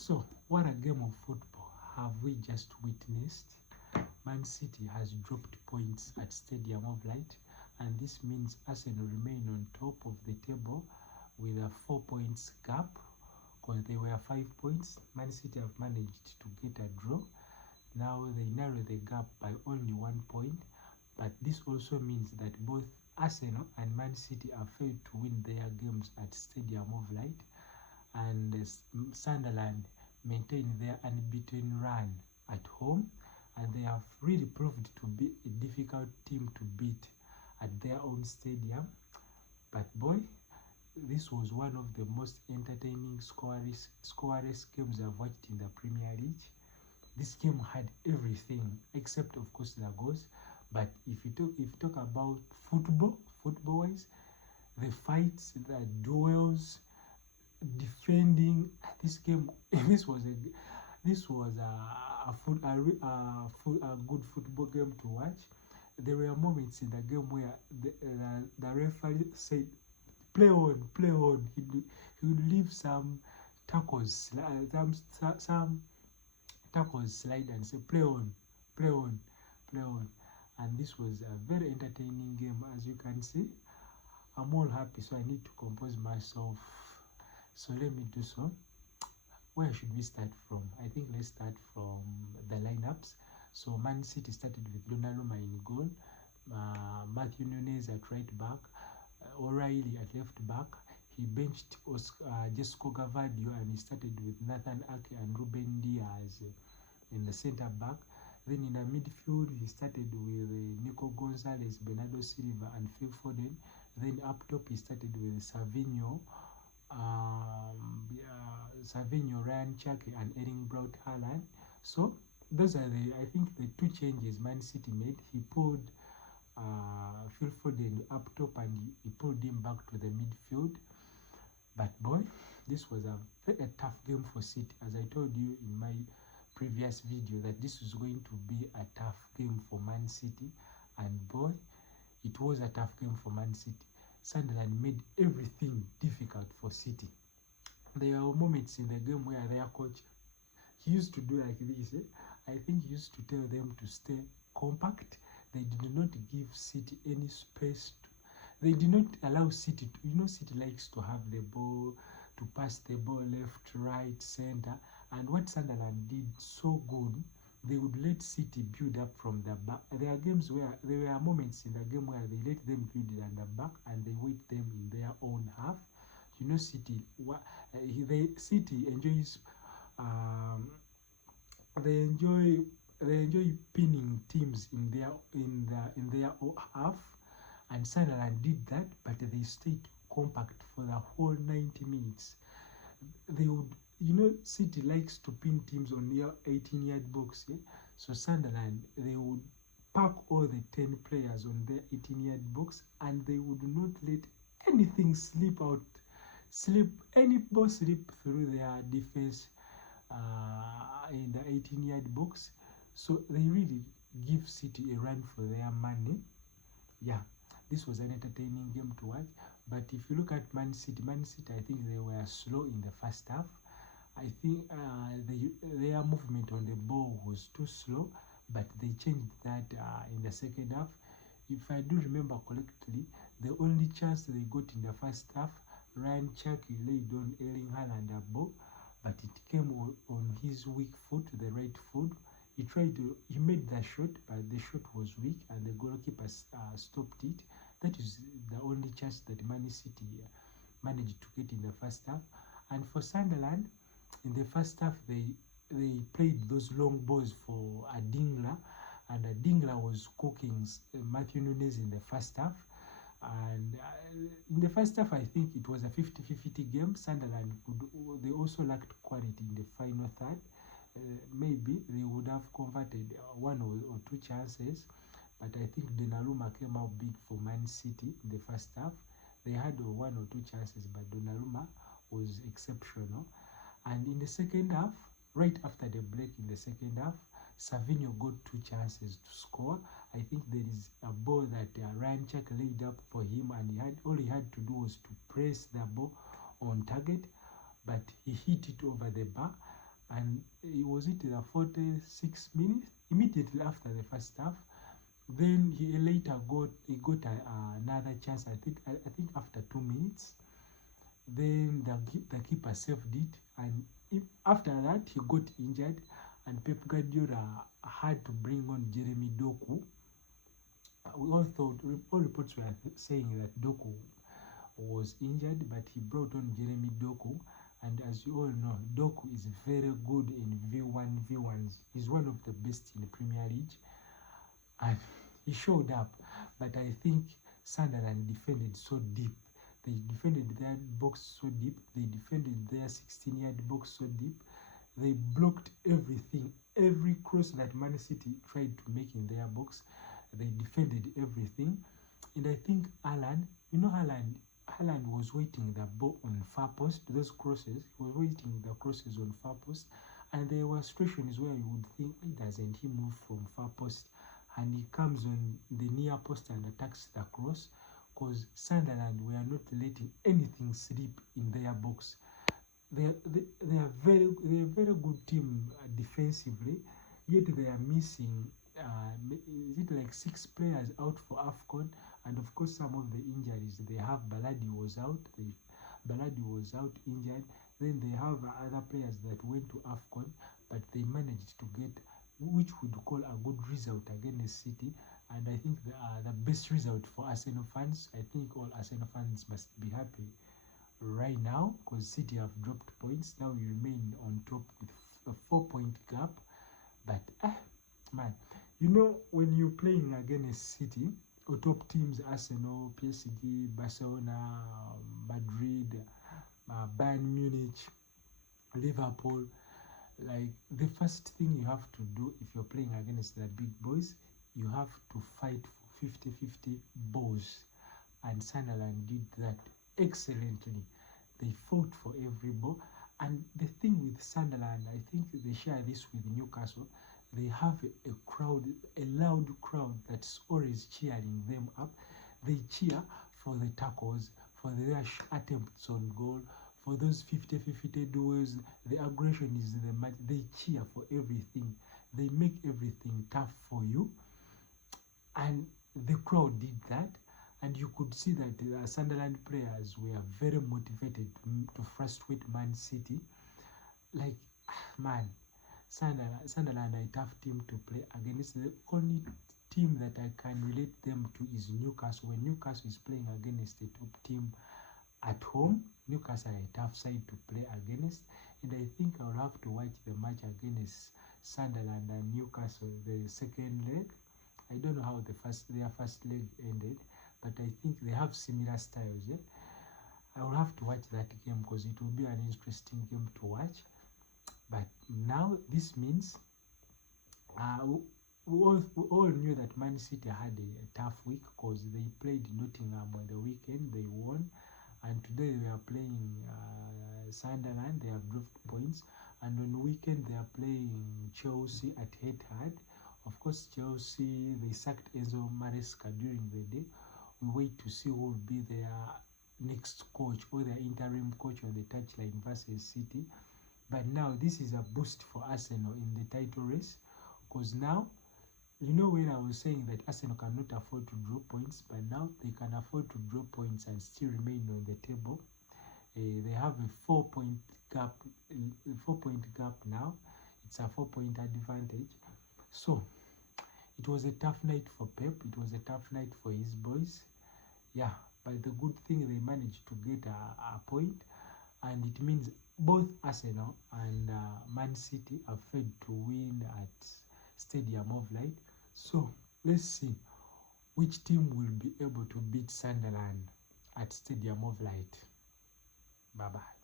So, what a game of football have we just witnessed? Man City has dropped points at Stadium of Light, and this means Arsenal remain on top of the table with a 4 points gap, because they were 5 points. Man City have managed to get a draw. Now they narrow the gap by only 1 point, but this also means that both Arsenal and Man City have failed to win their games at Stadium of Light, and Sunderland maintain their unbeaten run at home, and they have really proved to be a difficult team to beat at their own stadium. But boy, this was one of the most entertaining scoreless games I've watched in the Premier League. This game had everything except, of course, the goals. But if you talk about football-wise, the fights, the duels, defending, this game, this was a good football game to watch. There were moments in the game where the referee said, play on. He would leave some tackles, some tackles slide and say, play on. And this was a very entertaining game. As you can see, I'm all happy, so I need to compose myself. So let me do so. Where should we start from? I think let's start from the lineups. So Man City started with Donnarumma in goal, Matthew Nunes at right back, O'Reilly at left back. He benched Jesco Gvardiol, and he started with Nathan Ake and Ruben Diaz in the centre back. Then in the midfield, he started with Nico Gonzalez, Bernardo Silva, and Phil Foden. Then up top, he started with Savinho, Ryan Chake, and Erling Braut Haaland. So those are I think the two changes Man City made. He pulled Phil Foden up top, and he pulled him back to the midfield. But boy, this was a very tough game for City. As I told you in my previous video, that this was going to be a tough game for Man City, and boy, it was a tough game for Man City. Sunderland made everything difficult for City. There were moments in the game where their coach, he used to do like this. I think he used to tell them to stay compact. They did not give City any space. They did not allow City to, City likes to have the ball, to pass the ball left, right, center. And what Sunderland did so good, they would let City build up from the back. There were moments in the game where they let them build it at the back, and they wait them in their own half. City enjoys they enjoy pinning teams in their half, and Sunderland did that, but they stayed compact for the whole 90 minutes. They would, City likes to pin teams on their 18-yard box. So Sunderland, they would pack all the 10 players on their 18-yard box, and they would not let anything any ball slip through their defense in the 18-yard box. So they really give City a run for their money. Yeah, this was an entertaining game to watch. But if you look at Man City, I think they were slow in the first half. I think their movement on the ball was too slow, but they changed that in the second half. If I do remember correctly, the only chance they got in the first half, Ryan Chake laid on Erling Haaland a ball, but it came on his weak foot, the right foot. He made the shot, but the shot was weak, and the goalkeeper stopped it. That is the only chance that Man City managed to get in the first half. And for Sunderland, in the first half, they played those long balls for Adingla, and Adingla was cooking Matthew Nunes in the first half. And in the first half, I think it was a 50-50 game. Sunderland they also lacked quality in the final third. Maybe they would have converted one or two chances, but I think Donnarumma came out big for Man City in the first half. They had one or two chances, but Donnarumma was exceptional. And in the second half, right after the break in the second half, Savinho got 2 chances to score. I think there is a ball that Ryan Chake laid up for him, and all he had to do was to press the ball on target, but he hit it over the bar. and it was it the 46 minutes immediately after the first half. Then he later got another chance. I think after 2 minutes. Then the keeper saved it, and after that he got injured, and Pep Guardiola had to bring on Jeremy Doku. We all thought, all reports were saying that Doku was injured, but he brought on Jeremy Doku. And as you all know, Doku is very good in V1v1s. He's one of the best in the Premier League, and he showed up. But I think Sunderland defended so deep. They defended their box so deep. They defended their 16-yard box so deep. They blocked everything. Every cross that Man City tried to make in their box, they defended everything. And I think Haaland, Haaland was waiting the ball on far post. Those crosses, he was waiting the crosses on far post. And there were situations where you would think, why doesn't he move from far post? And he comes on the near post and attacks the cross. Because Sunderland were not letting anything slip in their box. They are a very good team defensively, yet they are missing. Is it like 6 players out for AFCON, and of course some of the injuries they have. Baladi was out. Baladi was out injured. Then they have other players that went to AFCON, but they managed to get, which would call a good result against City. And I think the best result for Arsenal fans. I think all Arsenal fans must be happy right now, because City have dropped points. Now we remain on top with a 4-point gap. But man, when you're playing against City or top teams, Arsenal, PSG, Barcelona, Madrid, Bayern Munich, Liverpool, like the first thing you have to do if you're playing against the big boys, you have to fight for 50-50 balls. And Sunderland did that excellently. They fought for every ball. And the thing with Sunderland, I think they share this with Newcastle. They have a crowd, a loud crowd that's always cheering them up. They cheer for the tackles, for their attempts on goal, for those 50-50 duels. The aggression is the match. They cheer for everything. They make everything tough for you. And the crowd did that. And you could see that the Sunderland players were very motivated to frustrate Man City. Like, man, Sunderland are a tough team to play against. The only team that I can relate them to is Newcastle. When Newcastle is playing against a top team at home, Newcastle are a tough side to play against. And I think I'll have to watch the match against Sunderland and Newcastle, the second leg. I don't know how their first leg ended, but I think they have similar styles. Yeah, I will have to watch that game because it will be an interesting game to watch. But now this means we all knew that Man City had a tough week because they played Nottingham on the weekend. They won, and today they are playing Sunderland. They have dropped points, and on the weekend they are playing Chelsea at Etihad. Of course, Chelsea, they sacked Enzo Maresca during the day. We wait to see who will be their next coach or their interim coach on the touchline versus City. But now this is a boost for Arsenal in the title race, because now, when I was saying that Arsenal cannot afford to drop points, but now they can afford to drop points and still remain on the table. They have a 4-point gap. Now. It's a 4-point advantage. So it was a tough night for Pep. It was a tough night for his boys. Yeah, but the good thing, they managed to get a point, and it means both Arsenal and Man City are fed to win at Stadium of Light. So let's see which team will be able to beat Sunderland at Stadium of Light. Bye-bye.